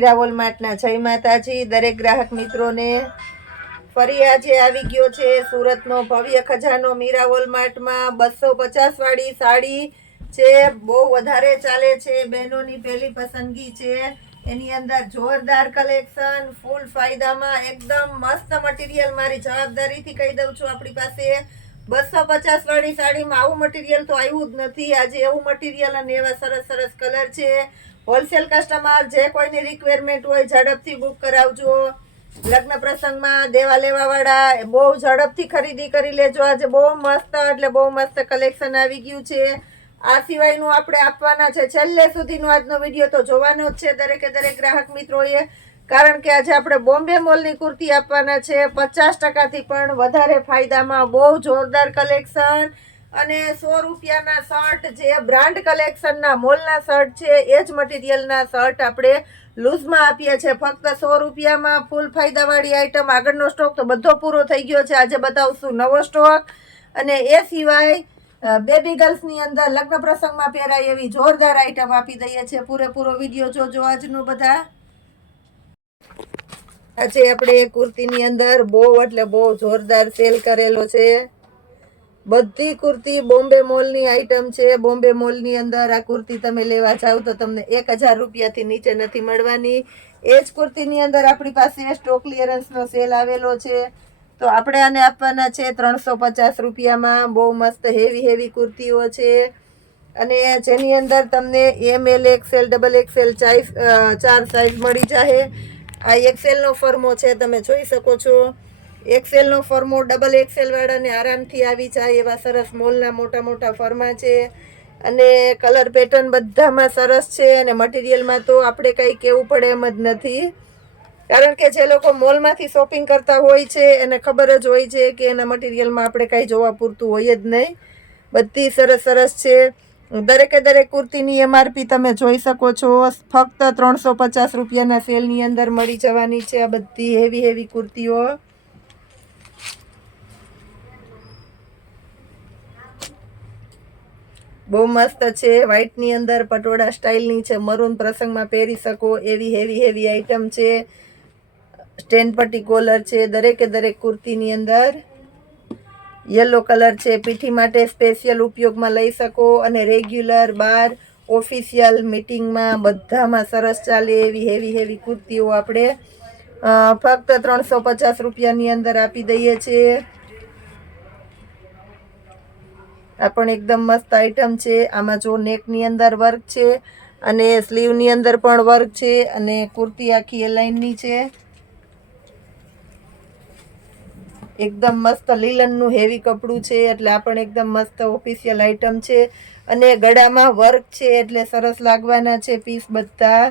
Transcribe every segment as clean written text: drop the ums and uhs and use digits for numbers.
મીરા વોલમાર્ટના જય માતાજી દરેક ગ્રાહક મિત્રોને ફરી આજે આવી ગયો છે સુરતનો ભવ્ય ખજાનો મીરા વોલમાર્ટમાં 250 વાળી સાડી છે બહુ વધારે ચાલે છે બહેનોની પહેલી પસંદગી છે એની અંદર જોરદાર કલેક્શન ફૂલ ફાયદામાં એકદમ મસ્ત મટીરિયલ મારી જવાબદારીથી કહી દઉં છું આપણી પાસે 250 વાળી સાડીમાં આવું મટીરિયલ તો આવ્યું જ નથી આજે એવું મટીરિયલ અને એવા સરસ સરસ કલર છે હોલસેલ કસ્ટમર જે કોઈની રિક્વાયરમેન્ટ હોય ઝડપથી બુક કરાવજો લગ્ન પ્રસંગમાં દેવા લેવા વાળા બહુ ઝડપથી ખરીદી કરી લેજો આજે બહુ મસ્ત એટલે બહુ મસ્ત કલેક્શન આવી ગયું છે આ સિવાયનું આપણે આપવાના છે છેલ્લે સુધીનો આજનો વિડીયો તો જોવાનો જ છે દરેકે દરેક ગ્રાહક મિત્રોએ કારણ કે આજે આપણે બોમ્બે મોલની કુર્તી આપવાના છે 50%થી પણ વધારે ફાયદામાં બહુ જોરદાર કલેક્શન અને 100 રૂપિયાના શર્ટ જે બ્રાન્ડ કલેક્શનના મોલના શર્ટ છે એ જ મટીરિયલના શર્ટ આપણે લૂઝમાં આપીએ છીએ ફક્ત 100 રૂપિયામાં ફૂલ ફાયદાવાળી આઈટમ આગળનો સ્ટોક તો બધો પૂરો થઈ ગયો છે આજે બતાવશું નવો સ્ટોક અને એ સિવાય બેબી ગર્લ્સની અંદર લગ્ન પ્રસંગમાં પહેરાય એવી જોરદાર આઈટમ આપી દઈએ છીએ પૂરેપૂરો વિડીયો જોજો આજનો બધા આજે આપણે કુર્તીની અંદર બહુ એટલે બહુ જોરદાર સેલ કરેલો છે બધી કુર્તી બોમ્બે મોલની આઈટમ છે બોમ્બે મોલની અંદર આ કુર્તી તમે લેવા જાવ તો તમને 1000 રૂપિયાથી નીચે નથી મળવાની એ જ કુર્તીની અંદર આપણી પાસે સ્ટોક ક્લિયરન્સનો સેલ આવેલો છે તો આપણે આને આપવાના છે 350 રૂપિયામાં બહુ મસ્ત હેવી કુર્તીઓ છે અને જેની અંદર તમને ML XL double XL 4 size મળી જાય આ એક્સેલનો ફર્મો છે તમે જોઈ શકો છો એક્સેલનો ફર્મો ડબલ એક્સેલ વાળાને આરામથી આવી જાય એવા સરસ મોલના મોટા ફર્મા છે અને કલર પેટર્ન બધામાં સરસ છે અને મટીરિયલમાં તો આપણે કંઈ કહેવું પડે એમ જ નથી કારણ કે જે લોકો મોલમાંથી શોપિંગ કરતા હોય છે એને ખબર જ હોય છે કે એના મટીરિયલમાં આપણે કાંઈ જોવા પૂરતું હોય જ નહીં બધી સરસ છે દરેકે દરેક કુર્તીની MRP તમે જોઈ શકો છો ફક્ત 350 રૂપિયાના સેલની અંદર મળી જવાની છે આ બધી હેવી કુર્તીઓ બહુ મસ્ત છે વ્હાઈટની અંદર પટોળા સ્ટાઇલની છે મરૂન પ્રસંગમાં પહેરી શકો એવી હેવી આઈટમ છે સ્ટેન્ડ પટ્ટી કોલર છે દરેકે દરેક કુર્તીની અંદર યલો કલર છે પીઠી માટે સ્પેશિયલ ઉપયોગમાં લઈ શકો અને રેગ્યુલર બાર ઓફિશિયલ મીટિંગમાં બધામાં સરસ ચાલે એવી હેવી કુર્તીઓ આપણે ફક્ત 350 રૂપિયાની અંદર આપી દઈએ છીએ આ પણ એકદમ મસ્ત આઈટમ છે આમાં જો નેકની અંદર વર્ક છે અને સ્લીવની અંદર પણ વર્ક છે અને કુર્તી આખી એલાઇનની છે એકદમ મસ્ત લીલનનું હેવી કપડું છે એટલે આ પણ એકદમ મસ્ત ઓફિશિયલ આઈટમ છે અને ગળામાં વર્ક છે એટલે સરસ લાગવાના છે પીસ બધા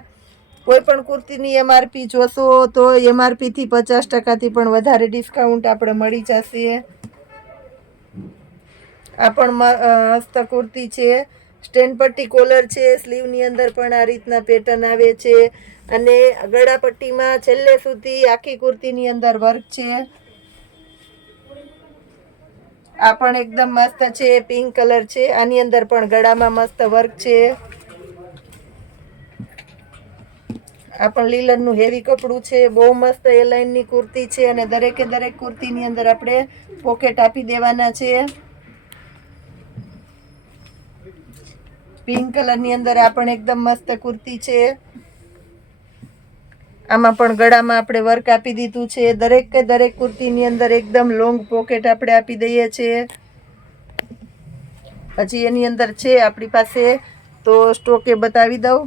કોઈ પણ કુર્તીની MRP જોશો તો MRP થી 50%થી પણ વધારે ડિસ્કાઉન્ટ આપણે મળી જશે આ પણ મસ્ત કુર્તી છે સ્ટેન્ડ પટ્ટી કોલર છે સ્લીવની અંદર પણ આ રીતના પેટર્ન આવે છે અને ગળા પટ્ટીમાં છેલ્લે સુધી આખી કુર્તીની અંદર વર્ક છે આ પણ એકદમ મસ્ત છે પિંક કલર છે આની અંદર પણ ગળામાં મસ્ત વર્ક છે આ પણ લીલનનું હેવી કપડું છે બહુ મસ્ત એલાઇનની કુર્તી છે અને દરેકે દરેક કુર્તીની અંદર આપણે પોકેટ આપી દેવાના છે પિંક કલરની અંદર આ પણ એકદમ મસ્ત કુર્તી છે આમાં પણ ગળામાં આપણે વર્ક આપી દીધું છે દરેકે દરેક કુર્તીની અંદર એકદમ લોંગ પોકેટ આપણે આપી દઈએ છીએ હજી એની અંદર છે આપણી પાસે તો સ્ટોકે બતાવી દઉં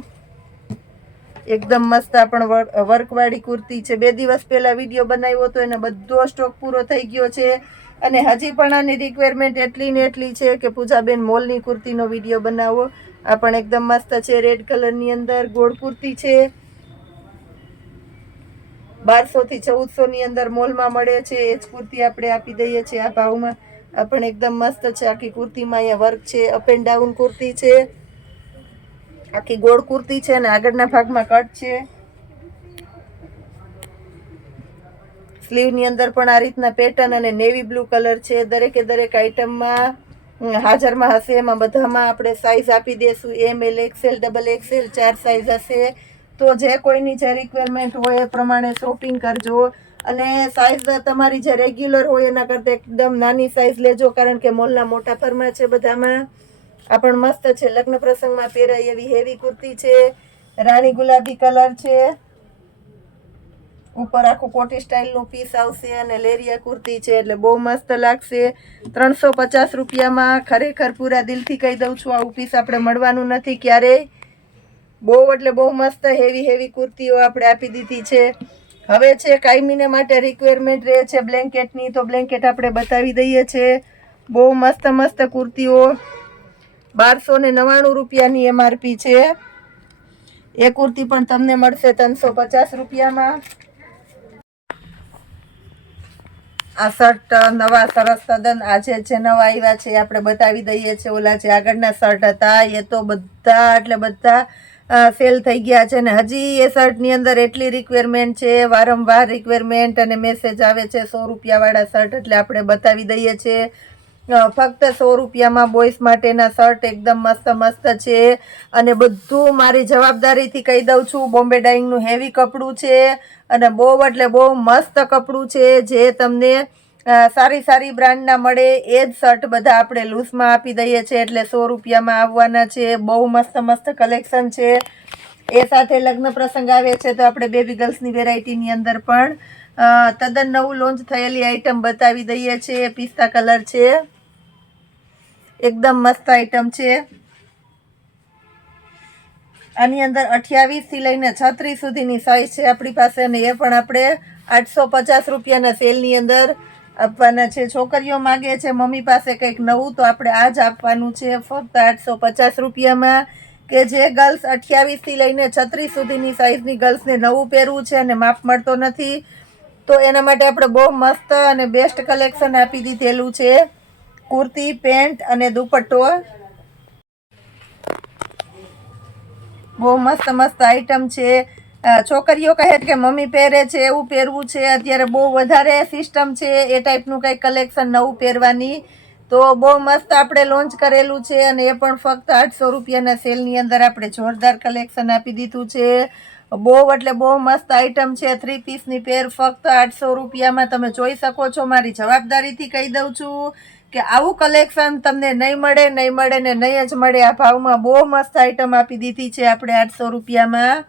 એકદમ મસ્ત આ પણ વર્કવાળી કુર્તી છે 2 દિવસ પહેલા વિડીયો બનાવ્યો હતો એને બધો સ્ટોક પૂરો થઈ ગયો છે અને હજી પણ આની રિક્વાયરમેન્ટ એટલી ને એટલી છે કે પૂજાબેન મોલની કુર્તીનો વિડીયો બનાવો આ પણ એકદમ મસ્ત છે રેડ કલરની અંદર ગોળ કુર્તી છે 1200 થી 1400 ની અંદર મોલમાં મળે છે એ જ કુર્તી આપણે આપી દઈએ છીએ આ ભાવમાં આ પણ એકદમ મસ્ત છે આખી કુર્તીમાં અહીંયા વર્ક છે અપ એન્ડ ડાઉન કુર્તી છે આખી ગોળ કુર્તી છે અને આગળના ભાગમાં કટ છે સ્લીવની અંદર પણ આ રીતના પેટર્ન અને નેવી બ્લુ કલર છે દરેકે દરેક આઈટમમાં હાજરમાં હશે એમાં બધામાં આપણે સાઈઝ આપી દેશું ML XL double XL 4 size હશે તો જે કોઈની જે રિક્વાયરમેન્ટ હોય એ પ્રમાણે શોપિંગ કરજો. અને સાઇઝ તમારી જે રેગ્યુલર હોય એના કરતાં એકદમ નાની સાઇઝ લેજો, કારણ કે મોલના મોટા ફરમા છે બધામાં. આ પણ મસ્ત છે, લગ્ન પ્રસંગમાં પહેરાય એવી હેવી કુર્તી છે. રાણી ગુલાબી કલર છે, ઉપર આખું કોટી સ્ટાઇલનું પીસ આવશે અને લેરિયા કુર્તી છે, એટલે બહુ મસ્ત લાગશે. 350 રૂપિયામાં. ખરેખર પૂરા દિલથી કહી દઉં છું, આવું પીસ આપણે મળવાનું નથી ક્યારેય. બહુ એટલે બહુ મસ્ત હેવી કુર્તીઓ આપણે આપી દીધી છે. હવે છે કાયમીને માટે રિક્વાયરમેન્ટ રહે છે બ્લેન્કેટની, તો બ્લેન્કેટ આપણે બતાવી દઈએ છીએ. બહુ મસ્ત કુર્તીઓ. 1299 રૂપિયાની MRP છે. એ કુર્તી પણ તમને મળશે 350 રૂપિયામાં. આ શર્ટ નવા સરસ તદ્દન આજે જે નવા આવ્યા છે આપણે બતાવી દઈએ છીએ. ઓલા જે આગળના શર્ટ હતા એ તો બધા એટલે બધા સેલ થઈ ગયા છે, ને હજી એ શર્ટની અંદર એટલી રિક્વાયરમેન્ટ છે, વારંવાર રિક્વાયરમેન્ટ અને મેસેજ આવે છે 100 રૂપિયાવાળા શર્ટ, એટલે આપણે બતાવી દઈએ છીએ. ફક્ત 100 રૂપિયામાં બોಯ್સ માટેના શર્ટ એકદમ મસ્ત છે. અને બધું મારી જવાબદારીથી કહી દઉં છું, બોમ્બે ડાઇંગનું હેવી કપડું છે અને બહુ એટલે બહુ મસ્ત કપડું છે. જે તમને સારી બ્રાન્ડના મળે એ જ શર્ટ બધા આપણે લૂઝમાં આપી દઈએ છીએ, એટલે 100 રૂપિયામાં આવવાના છે. બહુ મસ્ત કલેક્શન છે. એ સાથે લગ્ન પ્રસંગ આવે છે તો આપણે બેબી ગર્લ્સની વેરાયટીની અંદર પણ તદ્દન નવું લોન્ચ થયેલી આઈટમ બતાવી દઈએ છીએ. પિસ્તા કલર છે, એકદમ મસ્ત આઈટમ છે. આની અંદર 28 થી લઈને 36 સુધીની સાઈઝ છે આપણી પાસે, અને એ પણ આપણે 850 રૂપિયાના સેલની અંદર આપવાના છે. છોકરીઓ માગે છે મમ્મી પાસે કંઈક નવું, તો આપણે આ જ આપવાનું છે ફક્ત 850 રૂપિયામાં. કે જે ગર્લ્સ 28 થી લઈને 36 સુધીની સાઈઝની ગર્લ્સને નવું પહેરવું છે અને માપ મળતો નથી, તો એના માટે આપણે બહુ મસ્ત અને બેસ્ટ કલેક્શન આપી દીધેલું છે. કુર્તી, પેન્ટ અને દુપટ્ટો. બહુ મસ્ત આઈટમ છે. છોકરીઓ કહે કે મમ્મી પહેરે છે એવું પહેરવું છે, અત્યારે બહુ વધારે સિસ્ટમ છે એ ટાઈપનું કંઈક કલેક્શન નવું પહેરવાની, તો બહુ મસ્ત આપણે લોન્ચ કરેલું છે. અને એ પણ ફક્ત 800 રૂપિયાના સેલની અંદર આપણે જોરદાર કલેક્શન આપી દીધું છે. બહુ એટલે બહુ મસ્ત આઈટમ છે. 3 પીસની પેર ફક્ત 800 રૂપિયામાં તમે જોઈ શકો છો. મારી જવાબદારીથી કહી દઉં છું કે આવું કલેક્શન તમને નહીં મળે ને નહીં જ મળે આ ભાવમાં. બહુ મસ્ત આઈટમ આપી દીધી છે આપણે 800 રૂપિયામાં.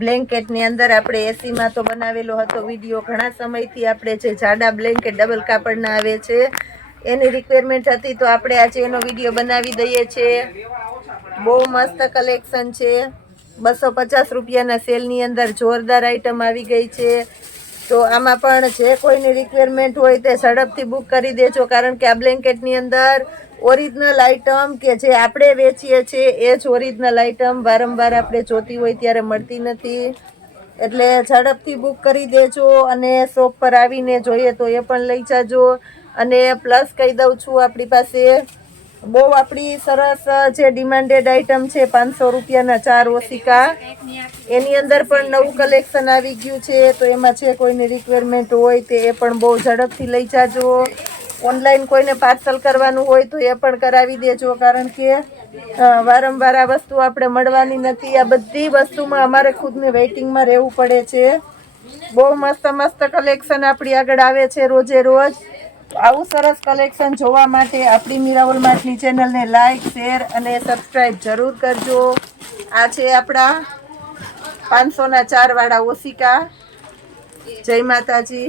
બ્લેન્કેટની અંદર આપણે એસીમાં તો બનાવેલો હતો વિડીયો, ઘણા સમયથી આપણે જે જાડા બ્લેન્કેટ ડબલ કાપડના આવે છે એની રિક્વાયરમેન્ટ હતી, તો આપણે આજે એનો વિડીયો બનાવી દઈએ છીએ. બહુ મસ્ત કલેક્શન છે. 250 રૂપિયાના સેલની અંદર જોરદાર આઈટમ આવી ગઈ છે. તો આમાં પણ જે કોઈની રિક્વાયરમેન્ટ હોય તે ઝડપથી બુક કરી દેજો, કારણ કે આ બ્લેન્કેટની અંદર ઓરિજિનલ આઈટમ કે જે આપણે વેચીએ છીએ એ જ ઓરિજિનલ આઈટમ વારંવાર આપણે જોતી હોય ત્યારે મળતી નથી, એટલે ઝડપથી બુક કરી દેજો. અને શોપ પર આવીને જોઈએ તો એ પણ લઈ જાજો. અને પ્લસ કહી દઉં છું, આપણી પાસે બહુ આપણી સરસ જે ડિમાન્ડેડ આઈટમ છે 500 રૂપિયાના 4 ઓશિકા, એની અંદર પણ નવું કલેક્શન આવી ગયું છે. તો એમાં જે કોઈની રિક્વાયરમેન્ટ હોય તે એ પણ બહુ ઝડપથી લઈ જાજો. ઓનલાઈન કોઈને પાર્સલ કરવાનું હોય તો એ પણ કરાવી દેજો, કારણ કે વારંવાર આ વસ્તુ આપણે મળવાની નથી. આ બધી વસ્તુમાં અમારે ખુદને વેઇટિંગમાં રહેવું પડે છે. બહુ મસ્ત કલેક્શન આપણી આગળ આવે છે રોજે રોજ. આવું સરસ કલેક્શન જોવા માટે આપણી મીરાવોલ માર્ટની ચેનલને લાઈક, શેર અને સબસ્ક્રાઈબ જરૂર કરજો. આ છે આપણા 500ના 4 વાળા ઓશિકા. જય માતાજી.